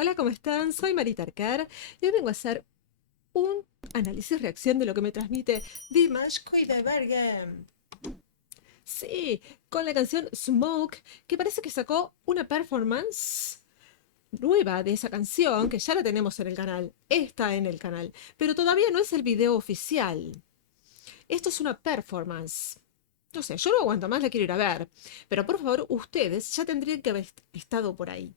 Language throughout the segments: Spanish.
Hola, ¿cómo están? Soy Marita Arcar y hoy vengo a hacer un análisis-reacción de lo que me transmite Dimash Kudaibergen. Sí, con la canción Smoke, que parece que sacó una performance nueva de esa canción, que ya la tenemos en el canal, está en el canal, pero todavía no es el video oficial. Esto es una performance. No sé, yo no aguanto más, la quiero ir a ver. Pero por favor, ustedes ya tendrían que haber estado por ahí.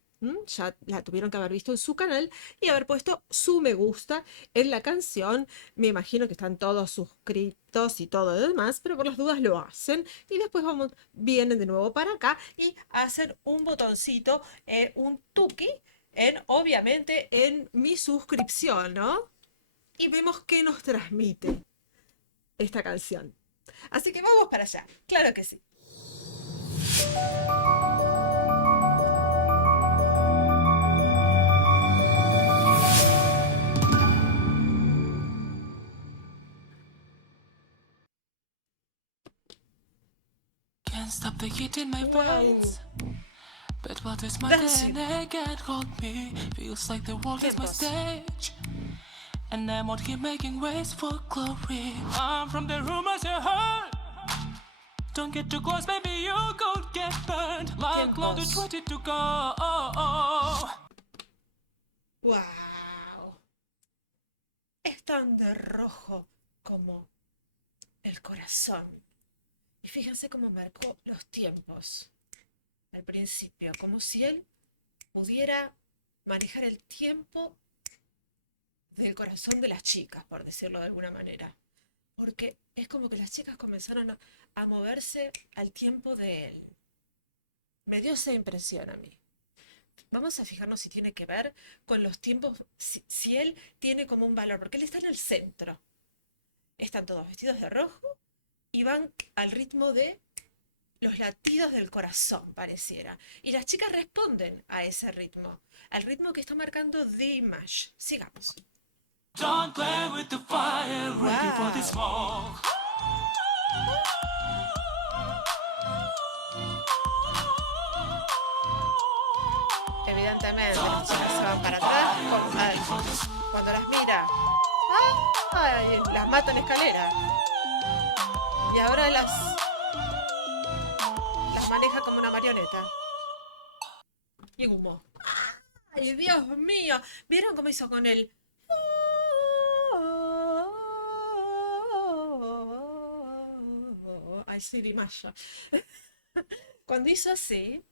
Ya la tuvieron que haber visto en su canal y haber puesto su me gusta en la canción. Me imagino que están todos suscritos y todo lo demás, pero por las dudas lo hacen. Y después vienen de nuevo para acá y hacen un botoncito, un tuki, obviamente en mi suscripción, ¿no? Y vemos qué nos transmite esta canción. Así que vamos para allá, claro que sí. Can't stop the heat in my Wow. veins. But what is my Dancing. DNA can't hold me. Feels like the world is my Hermoso. stage. And I'm out here making waves for glory. I'm from the rumors you heard. Don't get too close, baby, you could get burned. Qué Like cloud hermoso. ready to go. Wow. Es tan de rojo como el corazón. Y fíjense cómo marcó los tiempos al principio, como si él pudiera manejar el tiempo del corazón de las chicas, por decirlo de alguna manera. Porque es como que las chicas comenzaron a moverse al tiempo de él. Me dio esa impresión a mí. Vamos a fijarnos si tiene que ver con los tiempos, si él tiene como un valor, porque él está en el centro. Están todos vestidos de rojo y van al ritmo de los latidos del corazón, pareciera. Y las chicas responden a ese ritmo, al ritmo que está marcando Dimash. Sigamos. Don't play with the fire, ready for the ¡Wow! smoke. Evidentemente, las chicas se van para atrás cuando las mira. ¡Ay! Las mata en escalera. Y ahora las maneja como una marioneta. Y humo. ¡Ay, Dios mío! ¿Vieron cómo hizo con él? Ay, sí, Dimaya. Cuando hizo así,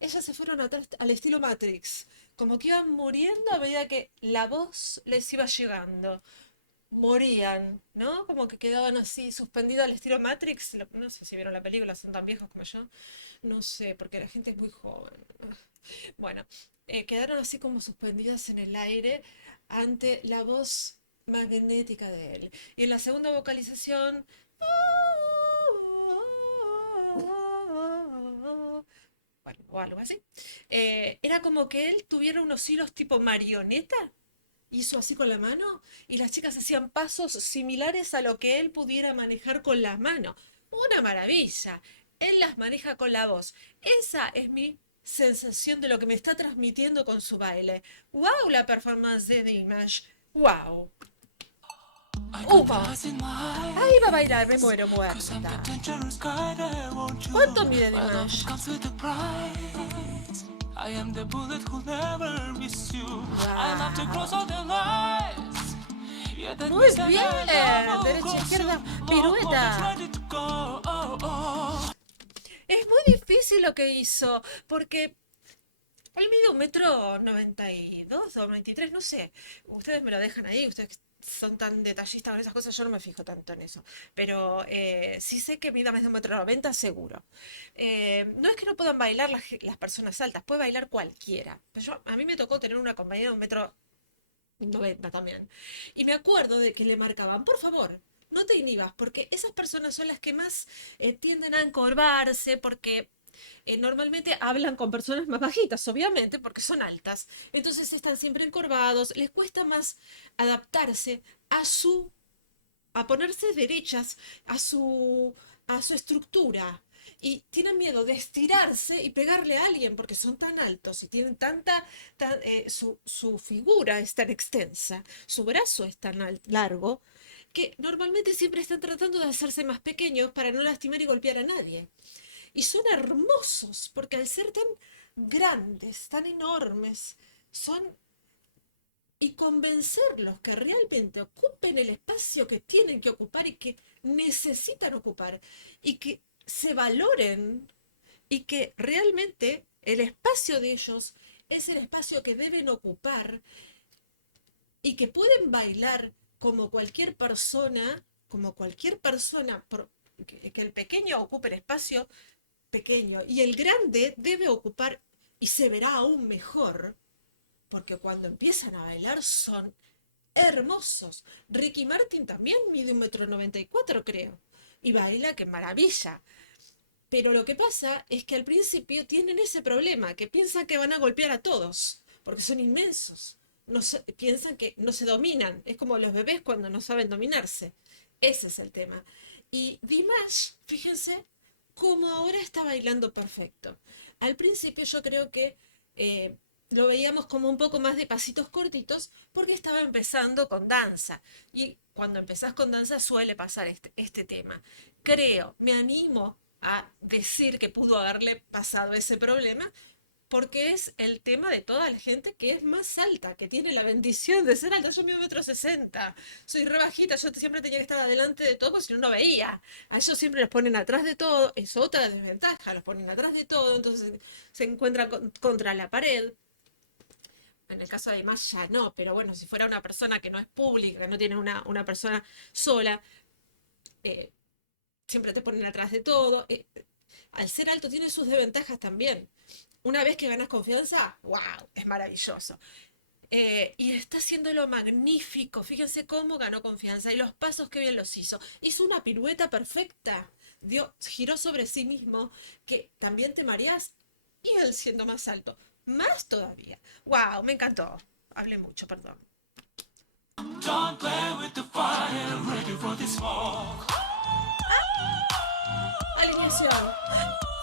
ellas se fueron atrás al estilo Matrix. Como que iban muriendo a medida que la voz les iba llegando. Morían, ¿no? Como que quedaban así suspendidas al estilo Matrix. No sé si vieron la película, son tan viejos como yo. No sé, porque la gente es muy joven. Bueno, quedaron así como suspendidas en el aire ante la voz magnética de él. Y en la segunda vocalización... Bueno, o algo así. Era como que él tuviera unos hilos tipo marioneta, hizo así con la mano y las chicas hacían pasos similares a lo que él pudiera manejar con la mano. Una maravilla. Él las maneja con la voz. Esa es mi sensación de lo que me está transmitiendo con su baile. ¡Wow! La performance de Dimash. ¡Wow! I got the ¡Humo! eyes in my Ahí va a bailar, me eyes. muero Cause I'm the muerta. dangerous kind, I want you. ¿Cuánto mide My love Dimash? comes with a price. I am the bullet who'll never miss you. I love to cross all ¡Wow! the lines. Yeah, that Muy means that bien. I never Derecha, cross you. izquierda, Oh, that's pirueta. ready to go. Oh, oh. Es muy difícil lo que hizo, porque él mide 1,92 m o 93, no sé. Ustedes me lo dejan ahí, ustedes son tan detallistas con esas cosas, yo no me fijo tanto en eso. Pero sí sé que mida más de 1,90 m seguro. No es que no puedan bailar las personas altas, puede bailar cualquiera. Pero a mí me tocó tener una compañera de 1,90 m también. Y me acuerdo de que le marcaban, por favor, no te inhibas, porque esas personas son las que más tienden a encorvarse, porque normalmente hablan con personas más bajitas, obviamente, porque son altas. Entonces están siempre encorvados, les cuesta más adaptarse a a ponerse derechas, a su, a su estructura. y tienen miedo de estirarse y pegarle a alguien porque son tan altos y tienen su figura es tan extensa, su brazo es tan largo, que normalmente siempre están tratando de hacerse más pequeños para no lastimar y golpear a nadie. Y son hermosos porque al ser tan grandes, tan enormes, son y convencerlos que realmente ocupen el espacio que tienen que ocupar y que necesitan ocupar y que se valoren y que realmente el espacio de ellos es el espacio que deben ocupar y que pueden bailar como cualquier persona, que el pequeño ocupe el espacio pequeño y el grande debe ocupar y se verá aún mejor porque cuando empiezan a bailar son hermosos. Ricky Martin también mide 1,94 m, creo. Y baila, qué maravilla. Pero lo que pasa es que al principio tienen ese problema, que piensan que van a golpear a todos, porque son inmensos. Piensan que no se dominan. Es como los bebés cuando no saben dominarse. Ese es el tema. Y Dimash, fíjense cómo ahora está bailando perfecto. Al principio yo creo que lo veíamos como un poco más de pasitos cortitos porque estaba empezando con danza. Y cuando empezás con danza suele pasar este tema. Creo, me animo a decir que pudo haberle pasado ese problema porque es el tema de toda la gente que es más alta, que tiene la bendición de ser alta. Yo mido 1,60 m, soy re bajita, yo siempre tenía que estar adelante de todo porque si no, no veía. A ellos siempre los ponen atrás de todo, es otra desventaja, los ponen atrás de todo, entonces se encuentra contra la pared. En el caso de más ya no, pero bueno, si fuera una persona que no es pública, que no tiene una persona sola, eh, siempre te ponen atrás de todo. Al ser alto tiene sus desventajas también. Una vez que ganas confianza, wow, es maravilloso. Y está haciéndolo magnífico. Fíjense cómo ganó confianza y los pasos que bien los hizo. Hizo una pirueta perfecta. Giró sobre sí mismo, que también te mareás. Y él siendo más alto, más todavía. Wow, me encantó. Hablé mucho, perdón. Don't play with the fire, ready for the smoke. Alineación.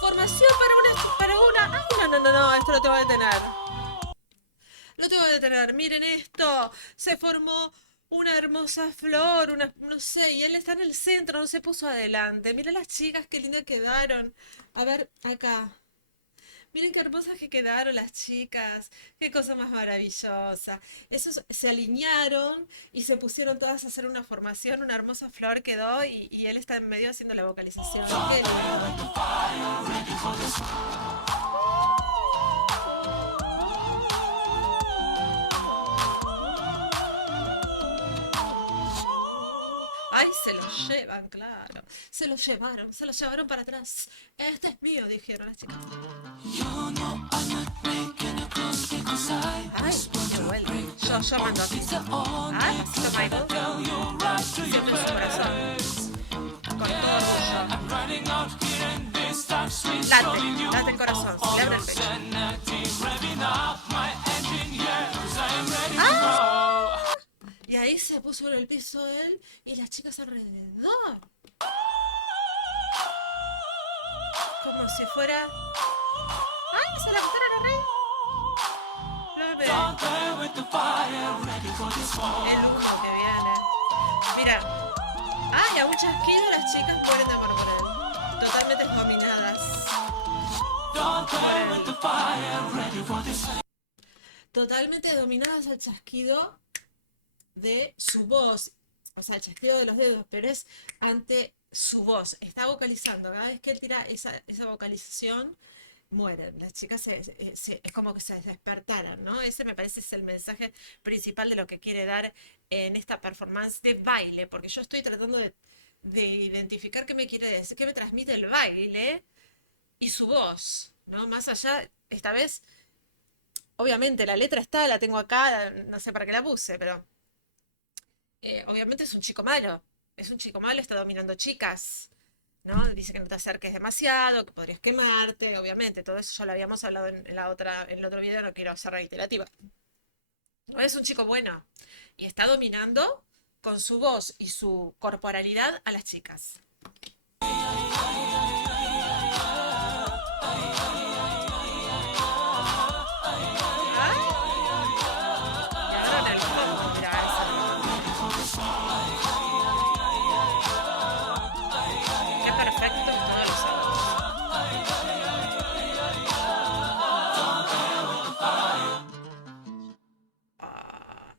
Formación para una. Ay, no, esto lo tengo que detener. Lo tengo que detener. Miren esto. Se formó una hermosa flor, no sé, y él está en el centro, no se puso adelante. Miren las chicas, qué lindas quedaron. A ver, acá. Miren qué hermosas que quedaron las chicas, qué cosa más maravillosa. Esos se alinearon y se pusieron todas a hacer una formación, una hermosa flor quedó y él está en medio haciendo la vocalización. Qué lindo. Ay, se lo llevan, claro. Se lo llevaron para atrás. Este es mío, dijeron las chicas. Ay, qué vuelta. Yo mando aquí. Ah, pasito Michael. Siempre en su corazón. Con todo orgullo. Late el corazón, se le abre el pecho. ¡Ah! Y ahí se puso en el piso él y las chicas alrededor. Como si fuera... ¡Ay, se la gustaron a rey! El lujo que viene. Mira. ¡Ay, a un chasquido las chicas mueren de amor por él! Totalmente dominadas. Totalmente dominadas al chasquido de su voz, o sea, el chasquido de los dedos, pero es ante su voz. Está vocalizando. Cada vez que él tira esa vocalización, mueren. Las chicas es como que se despertaran, ¿no? Ese me parece es el mensaje principal de lo que quiere dar en esta performance de baile, porque yo estoy tratando de identificar qué me quiere decir, qué me transmite el baile y su voz, ¿no? Más allá, esta vez, obviamente la letra está, la tengo acá, no sé para qué la puse, pero obviamente es un chico malo. Es un chico malo, está dominando chicas, ¿no? Dice que no te acerques demasiado, que podrías quemarte, obviamente. Todo eso ya lo habíamos hablado en el otro video, no quiero ser reiterativa. No es un chico bueno. Y está dominando con su voz y su corporalidad a las chicas.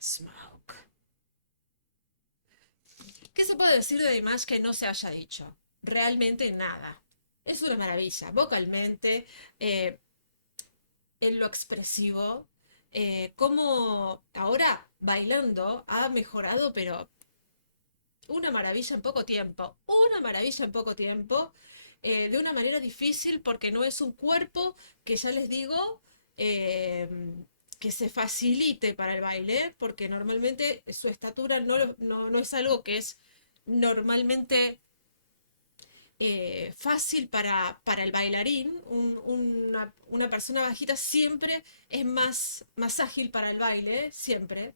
Smoke. ¿Qué se puede decir de Dimash que no se haya dicho? Realmente nada. Es una maravilla, vocalmente, eh, en lo expresivo, como ahora bailando ha mejorado, pero una maravilla en poco tiempo, una maravilla en poco tiempo, de una manera difícil porque no es un cuerpo que ya les digo eh, que se facilite para el baile, porque normalmente su estatura no es algo que es normalmente fácil para el bailarín. Una persona bajita siempre es más ágil para el baile, siempre.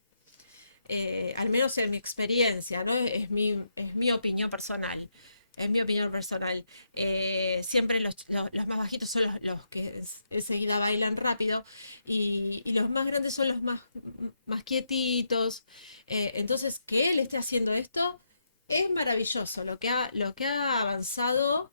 Al menos en mi experiencia, ¿no? Es mi opinión personal. Es mi opinión personal. Siempre los más bajitos son los que enseguida bailan rápido y los más grandes son los más quietitos. Entonces, que él esté haciendo esto es maravilloso. Lo que ha avanzado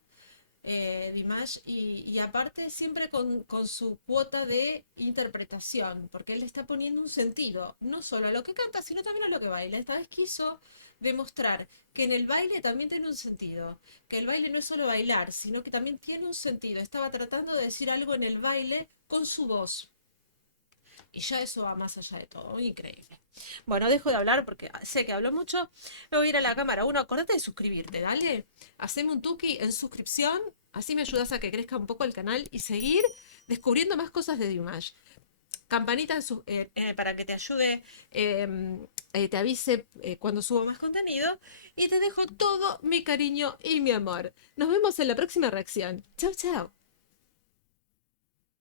Dimash y aparte siempre con su cuota de interpretación, porque él le está poniendo un sentido, no solo a lo que canta, sino también a lo que baila. Esta vez quiso demostrar que en el baile también tiene un sentido, que el baile no es solo bailar, sino que también tiene un sentido. Estaba tratando de decir algo en el baile con su voz. Y ya eso va más allá de todo, increíble. Bueno, dejo de hablar porque sé que hablo mucho. Me voy a ir a la cámara. Uno, acordate de suscribirte, dale. Haceme un tuki en suscripción. Así me ayudas a que crezca un poco el canal y seguir descubriendo más cosas de Dimash. Campanita para que te ayude, te avise cuando subo más contenido. Y te dejo todo mi cariño y mi amor. Nos vemos en la próxima reacción. Chau, chau.